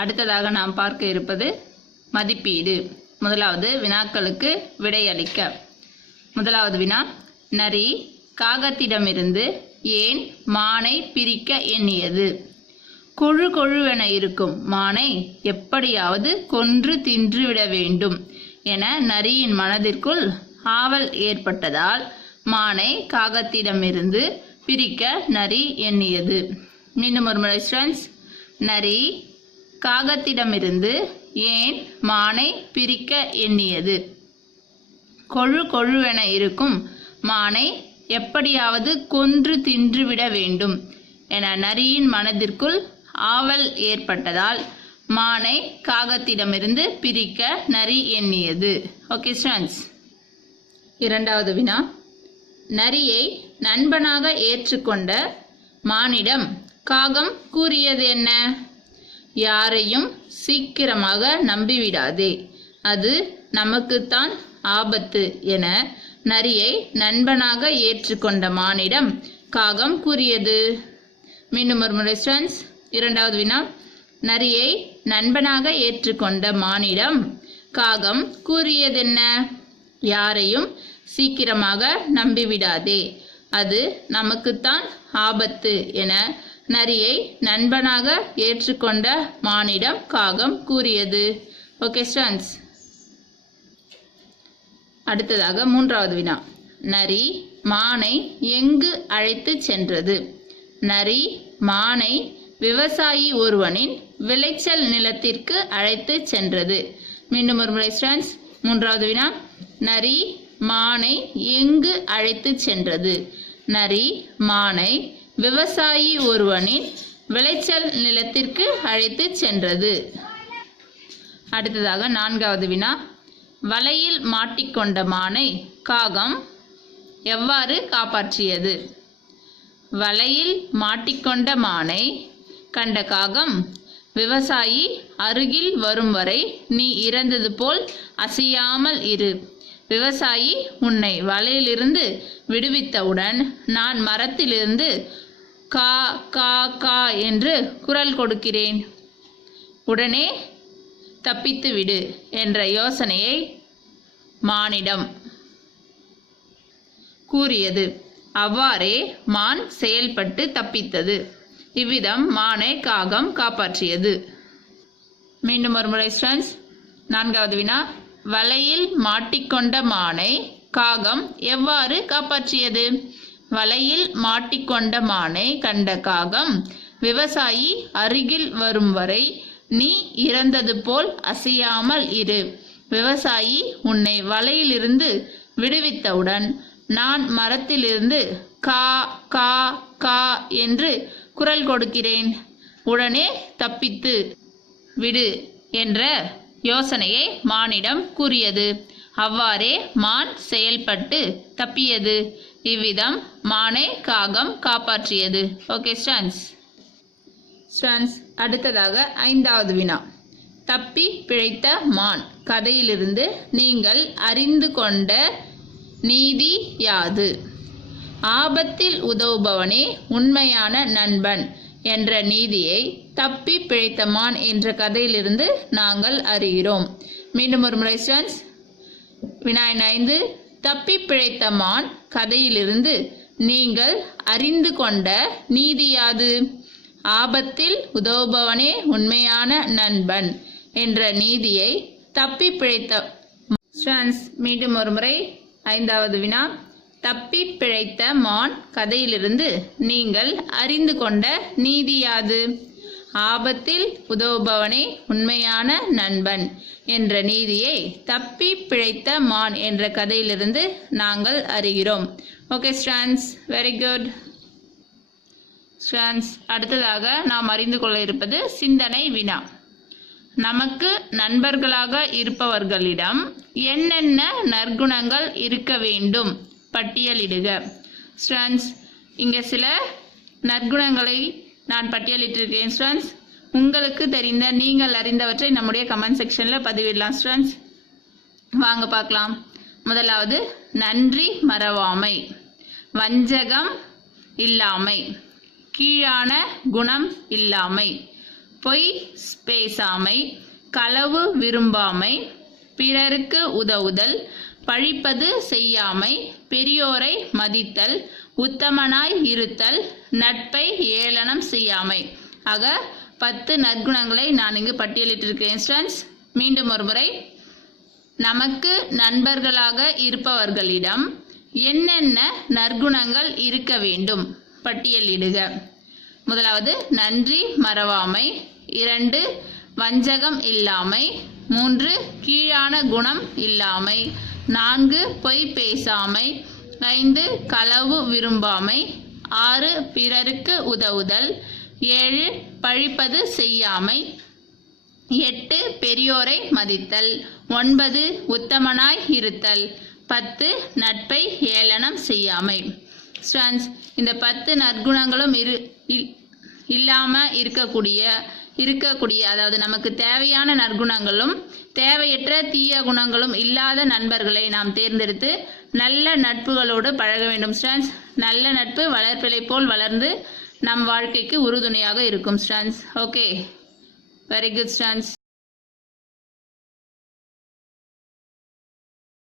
அடுத்ததாக நாம் பார்க்க இருப்பது மதிப்பீடு. முதலாவது வினாக்களுக்கு விடையளிக்க. முதலாவது வினா, நரி காகத்திடமிருந்து ஏன் மானை பிரிக்க எண்ணியது? கொழு கொழுவென இருக்கும் மானை எப்படியாவது கொன்று தின்றுவிட வேண்டும் என நரியின் மனதிற்குள் ஆவல் ஏற்பட்டதால் மானை காகத்திடமிருந்து பிரிக்க நரி எண்ணியது. மீண்டும் ஒரு முறை ஸ்டூடெண்ட்ஸ், நரி காகத்திடமிருந்து ஏன் மானை பிரிக்க எண்ணியது? கொழு கொழுவென இருக்கும் மானை எப்படியாவது கொன்று தின்றுவிட வேண்டும் என நரியின் மனதிற்குள் ஆவல் ஏற்பட்டதால் மானை காகத்திடமிருந்து பிரிக்க நரி எண்ணியது. Okay students. இரண்டாவது வினா, நரியை நண்பனாக ஏற்றுக்கொண்ட மானிடம் காகம் கூறியது என்ன? யாரையும் சீக்கிரமாக நம்பிவிடாதே, அது நமக்குத்தான் ஆபத்து என நரியை நண்பனாக ஏற்றுக்கொண்ட மானிடம் காகம் கூறியது. மீண்டும் ஒரு முறை ஸ்டூடெண்ட்ஸ், இரண்டாவது வினா, நரியை நண்பனாக ஏற்றுக்கொண்ட மானிடம் காகம் கூறியதென்ன? யாரையும் சீக்கிரமாக நம்பிவிடாதே, அது நமக்குத்தான் ஆபத்து என நரியை நண்பனாக ஏற்றுக்கொண்ட மானிடம் காகம் கூறியது. Okay students. அடுத்ததாக மூன்றாவது வினா, நரி மானை எங்கு அழைத்து சென்றது? நரி மானை விவசாயி ஒருவனின் விளைச்சல் நிலத்திற்கு அழைத்து சென்றது. மீண்டும் ஒரு முறை ஸ்டூடெண்ட்ஸ், மூன்றாவது வினா, நரி மானை எங்கு அழைத்து சென்றது? நரி மானை விவசாயி ஒருவனின் விளைச்சல் நிலத்திற்கு அழைத்து சென்றது. அடுத்ததாக நான்காவது வினா, வலையில் மாட்டிக்கொண்ட மானை காகம் எவ்வாறு காப்பாற்றியது? வலையில் மாட்டிக்கொண்ட மானை கண்ட காகம், விவசாயி அருகில் வரும் வரை நீ இறந்தது போல் அசையாமல் இரு. விவசாயி உன்னை வலையிலிருந்து விடுவித்தவுடன் நான் மரத்திலிருந்து கா கா கா என்று குரல் கொடுக்கிறேன், உடனே தப்பித்து விடு என்ற யோசனையை மானிடம் கூறியது. அவ்வாறே மான் செயல்பட்டு தப்பித்தது. இவ்விதம் மானை காகம் காப்பாற்றியது. மீண்டும் ஒரு முறை ஸ்டூடெண்ட்ஸ், நான்காவது வினா, வலையில் மாட்டிக்கொண்ட மானை காகம் எவ்வாறு காப்பாற்றியது? வலையில் மாட்டிக்கொண்ட மானை கண்ட காகம், விவசாயி அருகில் வரும் வரை நீ இறந்தது போல் அசையாமல் இரு. விவசாயி உன்னை வலையிலிருந்து விடுவித்தவுடன் நான் மரத்திலிருந்து கா கா கா என்று குரல் கொடுக்கிறேன், உடனே தப்பித்து விடு என்ற யோசனையை மானிடம் கூறியது. அவ்வாறே மான் செயல்பட்டு தப்பியது. இவ்விதம் மானை காகம் காப்பாற்றியது. Okay students. அடுத்ததாக ஐந்தாவது வினா, தப்பி பிழைத்த மான் கதையிலிருந்து நீங்கள் அறிந்து கொண்ட நீதி யாது? ஆபத்தில் உதவுபவனே உண்மையான நண்பன் என்ற நீதியை தப்பி பிழைத்த மான் என்ற கதையிலிருந்து நாங்கள் அறிகிறோம். மீண்டும் ஒரு முறை ஸ்டூடெண்ட்ஸ், வினா 5, தப்பி பிழைத்த மான் கதையிலிருந்து நீங்கள் அறிந்து கொண்ட நீதி யாது? ஆபத்தில் உதவுபவனே உண்மையான நண்பன் என்ற நீதியை தப்பி பிழைத்த ஸ்டூடெண்ட்ஸ். மீண்டும் ஒரு முறை ஐந்தாவது வினா, தப்பி பிழைத்த மான் கதையிலிருந்து நீங்கள் அறிந்து கொண்ட நீதி யாது? ஆபத்தில் உதவுபவனே உண்மையான நண்பன் என்ற நீதியை தப்பி பிழைத்த மான் என்ற கதையிலிருந்து நாங்கள் அறிகிறோம். Okay students, very good students. அடுத்ததாக நாம் அறிந்து கொள்ள இருப்பது சிந்தனை வினா. நமக்கு நண்பர்களாக இருப்பவர்களிடம் என்னென்ன நற்குணங்கள் இருக்க வேண்டும் பட்டியலிடுக. ஸ்டூடெண்ட்ஸ், இங்கே சில நற்குணங்களை நான் பட்டியலிட்டிருக்கிறேன். ஸ்டூடெண்ட்ஸ், உங்களுக்கு தெரிந்த நீங்கள் அறிந்தவற்றை நம்முடைய கமெண்ட் செக்ஷனில் பதிவிடலாம். ஸ்டூடெண்ட்ஸ், வாங்க பார்க்கலாம். முதலாவது நன்றி மறவாமை, வஞ்சகம் இல்லாமை, கீழான குணம் இல்லாமை, பொய் பேசாமை, களவு விரும்பாமை, பிறருக்கு உதவுதல், பழிப்பது செய்யாமை, பெரியோரை மதித்தல், உத்தமனாய் இருத்தல், நட்பை ஏளனம் செய்யாமை. ஆக 10 நற்குணங்களை நான் இங்கு பட்டியலிட்டிருக்கிறேன் ஸ்டூடெண்ட்ஸ். மீண்டும் ஒரு முறை, நமக்கு நண்பர்களாக இருப்பவர்களிடம் என்னென்ன நற்குணங்கள் இருக்க வேண்டும் பட்டியலிடுக. முதலாவது நன்றி மறவாமை, 2 வஞ்சகம் இல்லாமை, 3 கீழான குணம் இல்லாமை, 4 பொய் பேசாமை, 5 களவு விரும்பாமை, 6 பிறருக்கு உதவுதல், 7 பழிப்பது செய்யாமை, 8 பெரியோரை மதித்தல், 9 உத்தமனாய் இருத்தல், 10 நட்பை ஏளனம் செய்யாமை. ஸ்டூடெண்ட்ஸ், இந்த 10 நற்குணங்களும் இல்லாமல் இருக்கக்கூடிய அதாவது நமக்கு தேவையான நற்குணங்களும் தேவையற்ற தீய குணங்களும் இல்லாத நண்பர்களை நாம் தேர்ந்தெடுத்து நல்ல நட்புகளோடு பழக வேண்டும் ஸ்டூடெண்ட்ஸ். நல்ல நட்பு வளர்ப்பிலை போல் வளர்ந்து நம் வாழ்க்கைக்கு உறுதுணையாக இருக்கும் students. Okay, very good students.